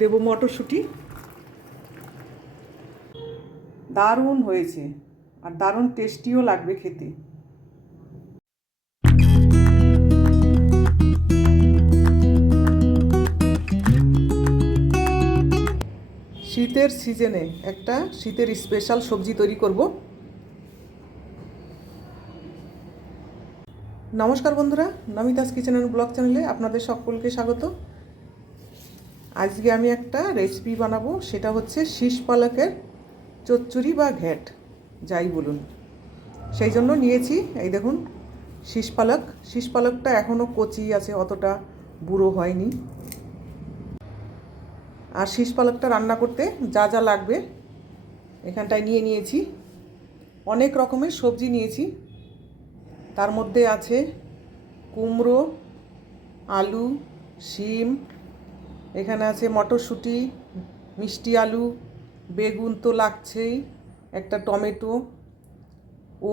দেব মটরশুঁটি। দারুণ হয়েছে আর দারুণ টেস্টিও লাগবে খেতে। শীতের সিজনে একটা শীতের স্পেশাল সবজি তৈরি করব। নমস্কার বন্ধুরা, নমিতাস কিচেন অ্যান্ড ব্লগ চ্যানেলে আপনাদের সকলকে স্বাগত। আজকে আমি একটা রেসিপি বানাবো, সেটা হচ্ছে শীষ পালকের চচ্চড়ি বা ঘ্যাট যাই বলুন। সেই জন্য নিয়েছি এই দেখুন শীষ পালক। শীষ পালকটা এখনও কচি আছে, অতটা বুড়ো হয়নি। আর শীষ পালকটা রান্না করতে যা যা লাগবে এখানটায় নিয়ে নিয়েছি। অনেক রকমের সবজি নিয়েছি, তার মধ্যে আছে কুমড়ো, আলু, শিম, এখানে আছে মটরশুঁটি, মিষ্টি আলু, বেগুন তো লাগছেই, একটা টমেটো,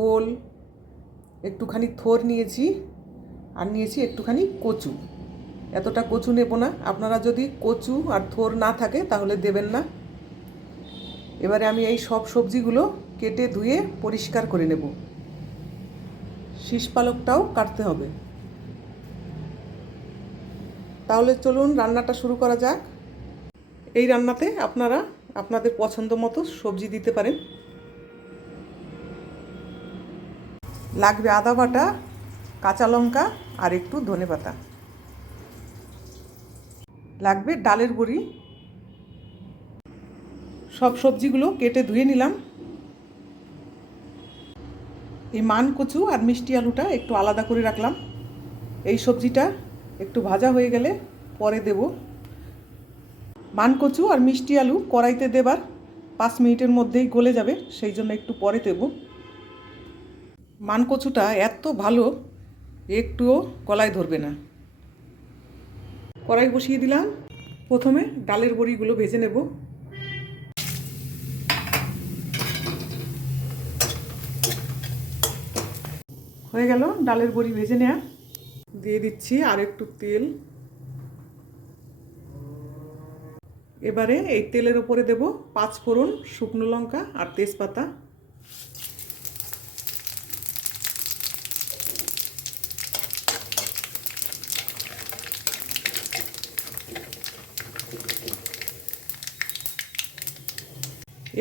ওল, একটুখানি থোর নিয়েছি, আর নিয়েছি একটুখানি কচু। এতটা কচু নেব না, আপনারা যদি কচু আর থোর না থাকে তাহলে দেবেন না। এবারে আমি এই সব সবজিগুলো কেটে ধুয়ে পরিষ্কার করে নেব। শীষ পালকটাও কাটতে হবে। তাহলে চলুন রান্নাটা শুরু করা যাক। এই রান্নাতে আপনারা আপনাদের পছন্দ মতো সবজি দিতে পারেন। লাগবে আদা বাটা, কাঁচা লঙ্কা আর একটু ধনেপাতা। লাগবে ডালের বড়ি। সব সবজিগুলো কেটে ধুয়ে নিলাম। এই মান কচু আর মিষ্টি আলুটা একটু আলাদা করে রাখলাম। এই সবজিটা একটু ভাজা হয়ে গেলে পরে দেব। মান কচু আর মিষ্টি আলু কড়াইতে দেবার 5 মিনিটের মধ্যেই গলে যাবে, সেই জন্য একটু পরে দেব। মান কচুটা এত ভালো, একটুও গলায় ধরবে না। কড়াই বসিয়ে দিলাম। প্রথমে ডালের বড়িগুলো ভেজে নেব। হয়ে গেল ডালের বড়ি ভেজে নেওয়া। দিয়ে দিচ্ছি আর একটু তেল। এবারে এই তেলের উপরে দেব 5 ফোড়ন, শুকনো লঙ্কা আর তেজপাতা।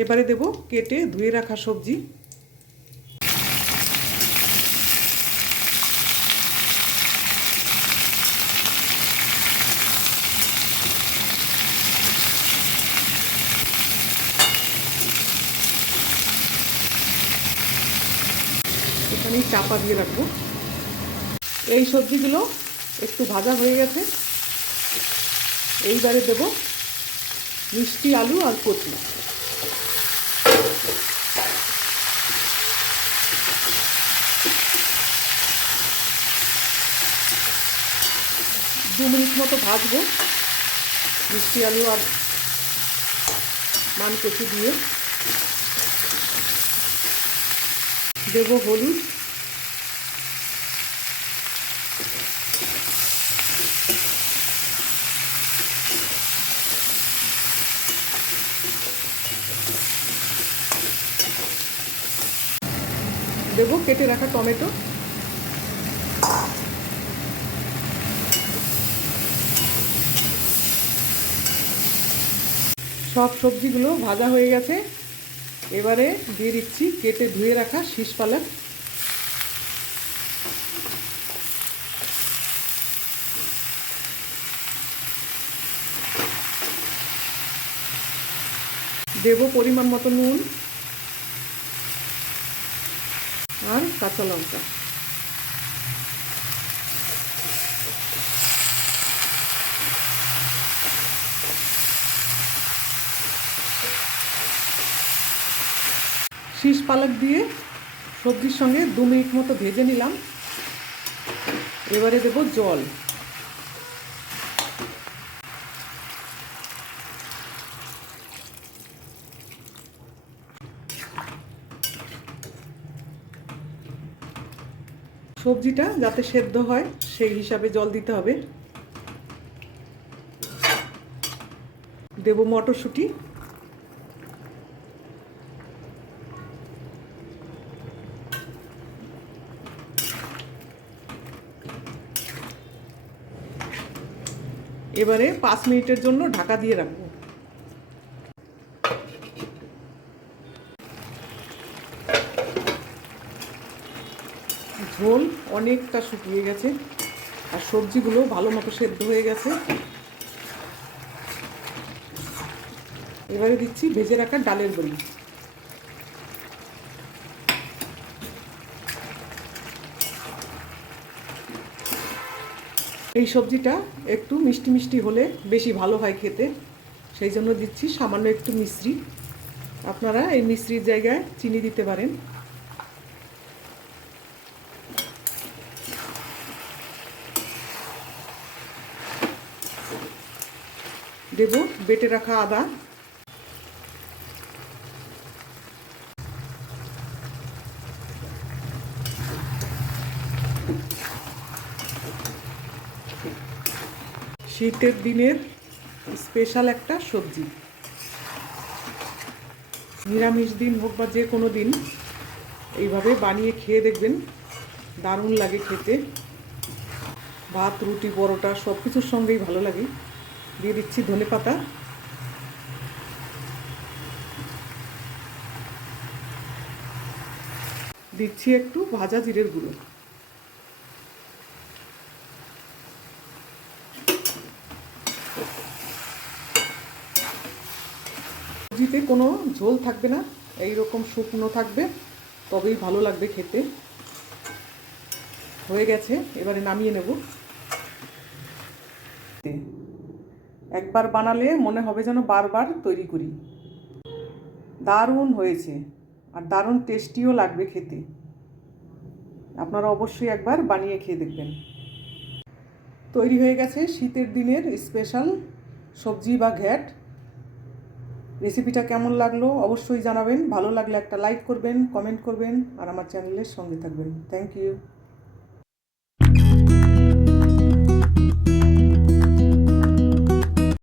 এবারে দেব কেটে ধুয়ে রাখা সবজি। এখানে চাপা দিয়ে রাখবো। এই সবজিগুলো একটু ভাজা হয়ে গেছে। এইবারে দেব মিষ্টি আলু আর কচু। দু মিনিট মতো ভাজবো মিষ্টি আলু আর মান কচু দিয়ে। দেব হলুদ, দেব কেটে রাখা টমেটো। সব সবজিগুলো ভাজা হয়ে গেছে। এবারে দিয়ে দিচ্ছি কেটে ধুয়ে রাখা শীষ পালক। দেব পরিমাণ মতো নুন আর কাঁচা লঙ্কা। শীষ পালক দিয়ে সবজির সঙ্গে 2 মিনিট মতো ভেজে নিলাম। এবারে দেব জল। সবজিটা যাতে সেদ্ধ হয় সেই হিসাবে জল দিতে হবে। দেব মটরশুঁটি, এবারে 5 মিনিটের জন্য ঢাকা দিয়ে রাখবো। ঝোল অনেকটা শুকিয়ে গেছে আর সবজিগুলো ভালো মতো সেদ্ধ হয়ে গেছে। এবারে দিচ্ছি ভেজে রাখা ডালের বড়ি। এই সবজিটা একটু মিষ্টি মিষ্টি হলে বেশি ভালো হয় খেতে, সেই জন্য দিচ্ছি সামান্য একটু মিশ্রি। আপনারা এই মিশ্রির জায়গায় চিনি দিতে পারেন। দেব বেটে রাখা আদা, শীতের দিনের স্পেশাল একটা সবজি। নিরামিষ দিন হোক বা যে কোনো দিন এইভাবে বানিয়ে খেয়ে দেখবেন, দারুণ লাগে খেতে। ভাত, রুটি, পরোটা সব কিছুর সঙ্গেই ভালো লাগে। দিয়ে দিচ্ছি ধনেপাতা, দিচ্ছি একটু ভাজা জিরের গুঁড়ো। সবজিতে কোনো ঝোল থাকবে না, এই রকম শুকনো থাকবে, তবেই ভালো লাগবে খেতে। হয়ে গেছে, এবারে নামিয়ে নেব। একবার বানালে মনে হবে যেন বারবার তৈরি করি। দারুণ হয়েছে আর দারুণ টেস্টিও লাগবে খেতে। আপনারা অবশ্যই একবার বানিয়ে খেয়ে দেখবেন। তৈরি হয়ে গেছে শীতের দিনের স্পেশাল সবজি বা ঘ্যাট। রেসিপিটা কেমন লাগলো অবশ্যই জানাবেন। ভালো লাগলে একটা লাইক করবেন, কমেন্ট করবেন আর আমার চ্যানেলের সঙ্গে থাকবেন। Thank you.